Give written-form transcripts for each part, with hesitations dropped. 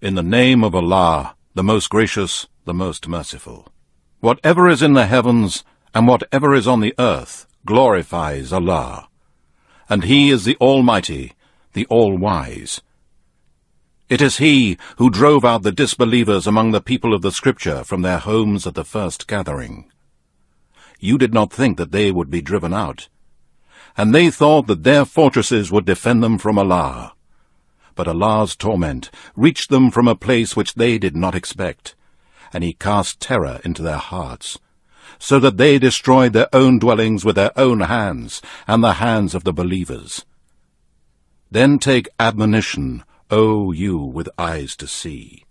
In the name of Allah, the most gracious, the most merciful. Whatever is in the heavens and whatever is on the earth glorifies Allah, and He is the Almighty, the All-Wise. It is He who drove out the disbelievers among the people of the Scripture from their homes at the first gathering. You did not think that they would be driven out, and they thought that their fortresses would defend them from Allah. But Allah's torment reached them from a place which they did not expect, and He cast terror into their hearts, so that they destroyed their own dwellings with their own hands and the hands of the believers. Then take admonition, O you with eyes to see.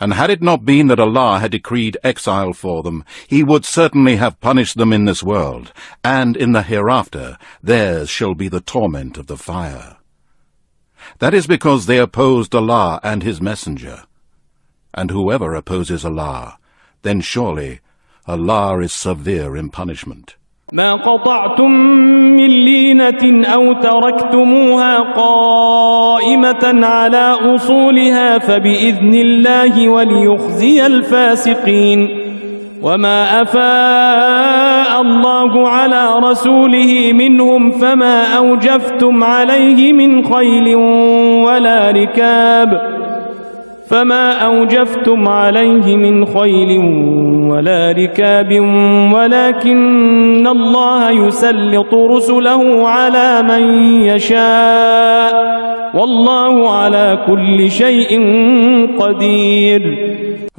And had it not been that Allah had decreed exile for them, He would certainly have punished them in this world, and in the hereafter theirs shall be the torment of the fire. That is because they opposed Allah and His Messenger. And whoever opposes Allah, then surely Allah is severe in punishment.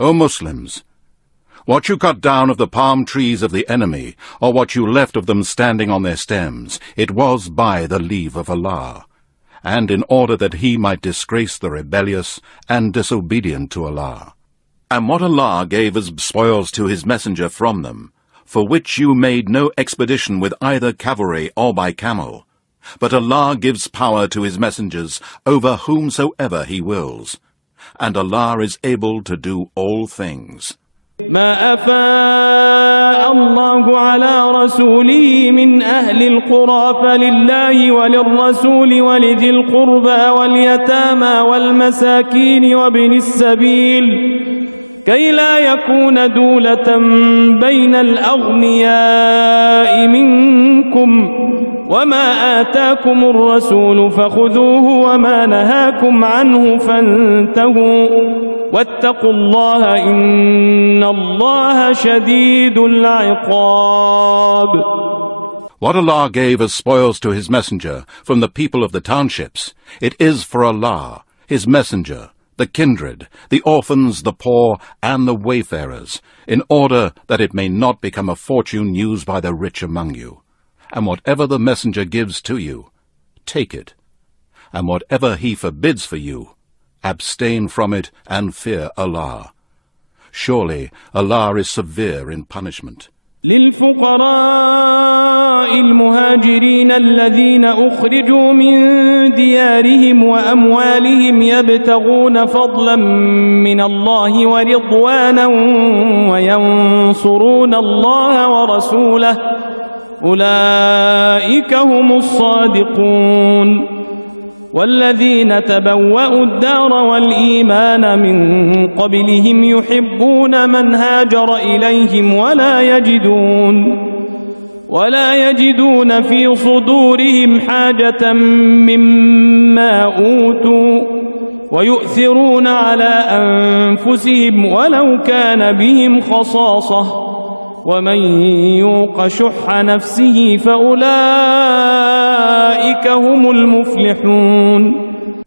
O Muslims, what you cut down of the palm trees of the enemy, or what you left of them standing on their stems, it was by the leave of Allah, and in order that He might disgrace the rebellious and disobedient to Allah. And what Allah gave as spoils to His Messenger from them, for which you made no expedition with either cavalry or by camel. But Allah gives power to His messengers over whomsoever He wills, and Allah is able to do all things. What Allah gave as spoils to His Messenger from the people of the townships, it is for Allah, His Messenger, the kindred, the orphans, the poor, and the wayfarers, in order that it may not become a fortune used by the rich among you. And whatever the Messenger gives to you, take it. And whatever He forbids for you, abstain from it and fear Allah. Surely Allah is severe in punishment.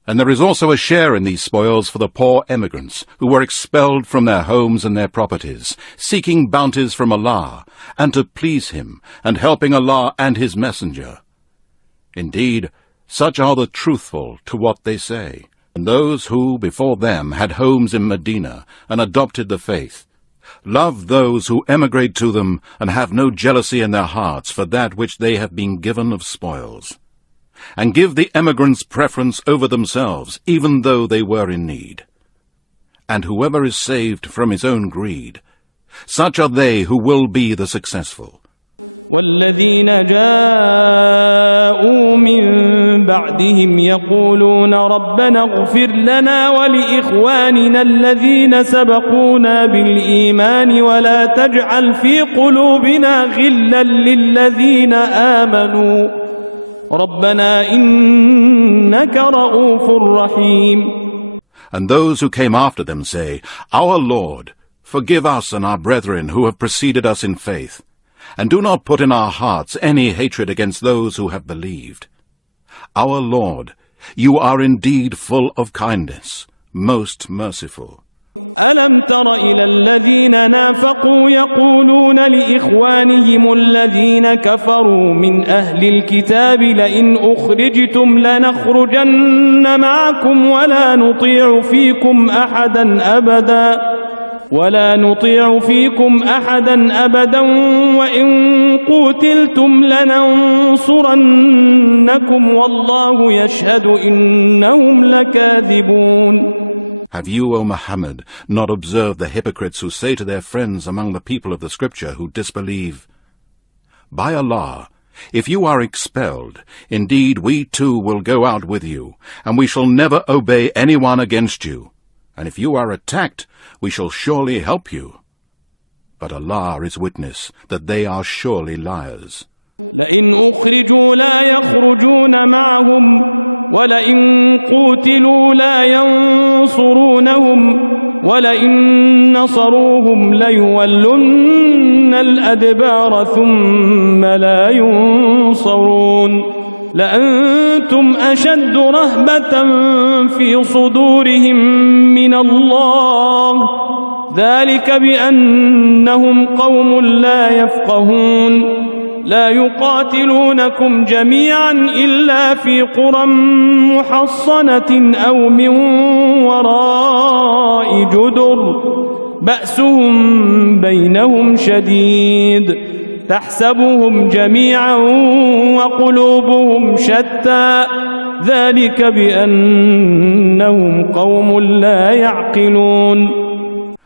And there is also a share in these spoils for the poor emigrants who were expelled from their homes and their properties, seeking bounties from Allah, and to please Him, and helping Allah and His Messenger. Indeed, such are the truthful to what they say, and those who before them had homes in Medina and adopted the faith, Love those who emigrate to them, and have no jealousy in their hearts for that which they have been given of spoils. And give the emigrants preference over themselves, even though they were in need. And whoever is saved from his own greed, such are they who will be the successful. And those who came after them say, Our Lord, forgive us and our brethren who have preceded us in faith, and do not put in our hearts any hatred against those who have believed. Our Lord, you are indeed full of kindness, most merciful. Have you, O Muhammad, not observed the hypocrites who say to their friends among the people of the Scripture who disbelieve, By Allah, if you are expelled, indeed we too will go out with you, and we shall never obey anyone against you. And if you are attacked, we shall surely help you. But Allah is witness that they are surely liars.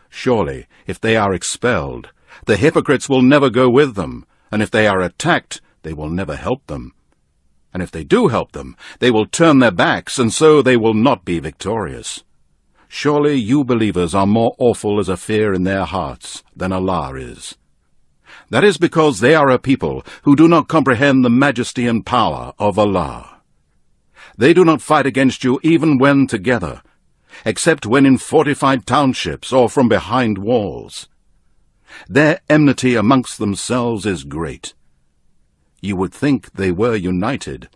Surely, if they are expelled, the hypocrites will never go with them, and if they are attacked, they will never help them. And if they do help them, they will turn their backs, and so they will not be victorious. Surely you believers are more awful as a fear in their hearts than Allah is. That is because they are a people who do not comprehend the majesty and power of Allah. They do not fight against you even when together, except when in fortified townships or from behind walls. Their enmity amongst themselves is great. You would think they were united,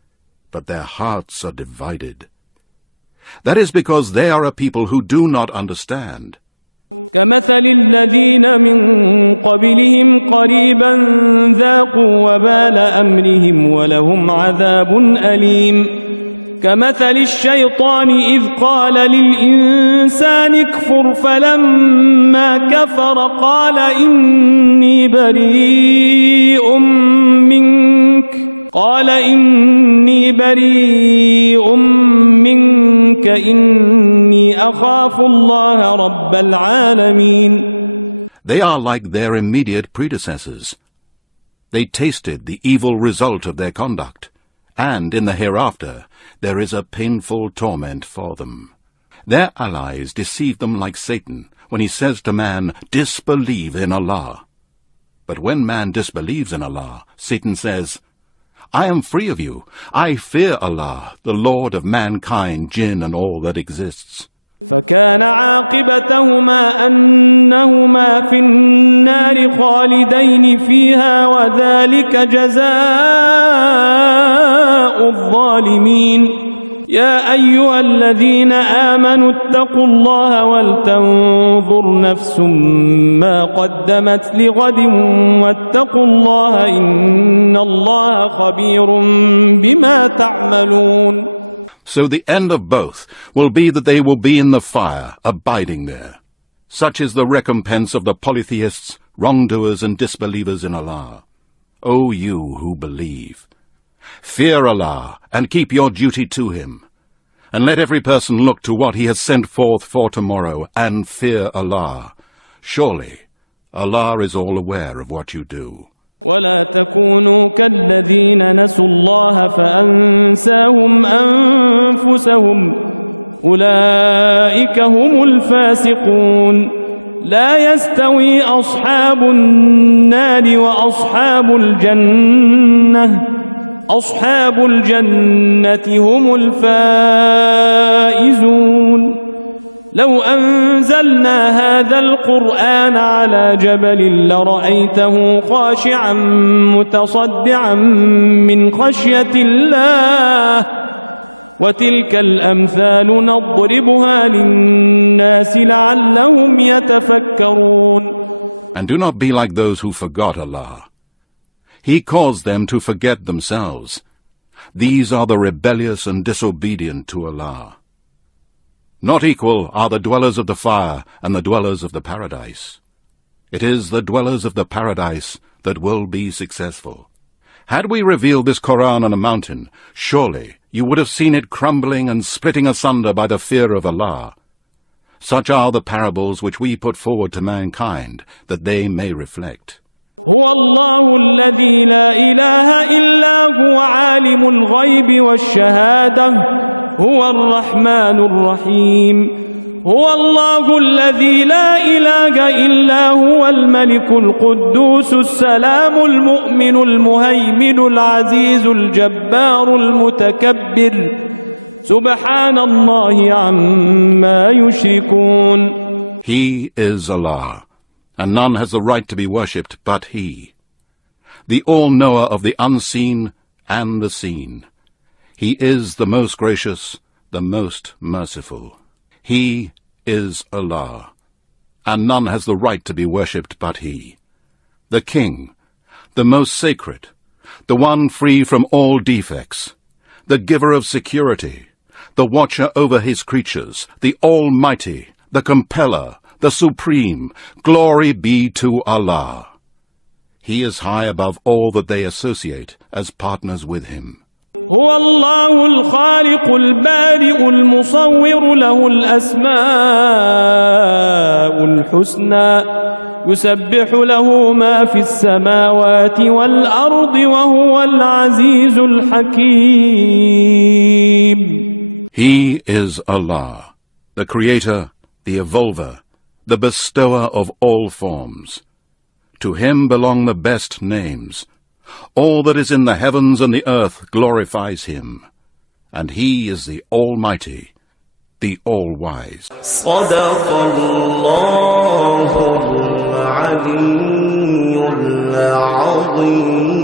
but their hearts are divided. That is because they are a people who do not understand. They are like their immediate predecessors. They tasted the evil result of their conduct, and in the hereafter there is a painful torment for them. Their allies deceive them like Satan when he says to man, Disbelieve in Allah. But when man disbelieves in Allah, Satan says, I am free of you. I fear Allah, the Lord of mankind, jinn, and all that exists. So the end of both will be that they will be in the fire, abiding there. Such is the recompense of the polytheists, wrongdoers and disbelievers in Allah. O you who believe, fear Allah and keep your duty to Him, and let every person look to what He has sent forth for tomorrow, and fear Allah. Surely Allah is all aware of what you do. And do not be like those who forgot Allah. He caused them to forget themselves. These are the rebellious and disobedient to Allah. Not equal are the dwellers of the fire and the dwellers of the paradise. It is the dwellers of the paradise that will be successful. Had we revealed this Quran on a mountain, surely you would have seen it crumbling and splitting asunder by the fear of Allah. Such are the parables which we put forward to mankind, that they may reflect. He is Allah, and none has the right to be worshipped but He, the all-knower of the unseen and the seen. He is the most gracious, the most merciful. He is Allah, and none has the right to be worshipped but He, the King, the most sacred, the one free from all defects, the giver of security, the watcher over His creatures, the Almighty, the Compeller, the Supreme. Glory be to Allah. He is high above all that they associate as partners with Him. He is Allah, the Creator, the Evolver, the Bestower of all forms. To Him belong the best names. All that is in the heavens and the earth glorifies Him, and He is the Almighty, the All-Wise. صدق الله العلي العظيم.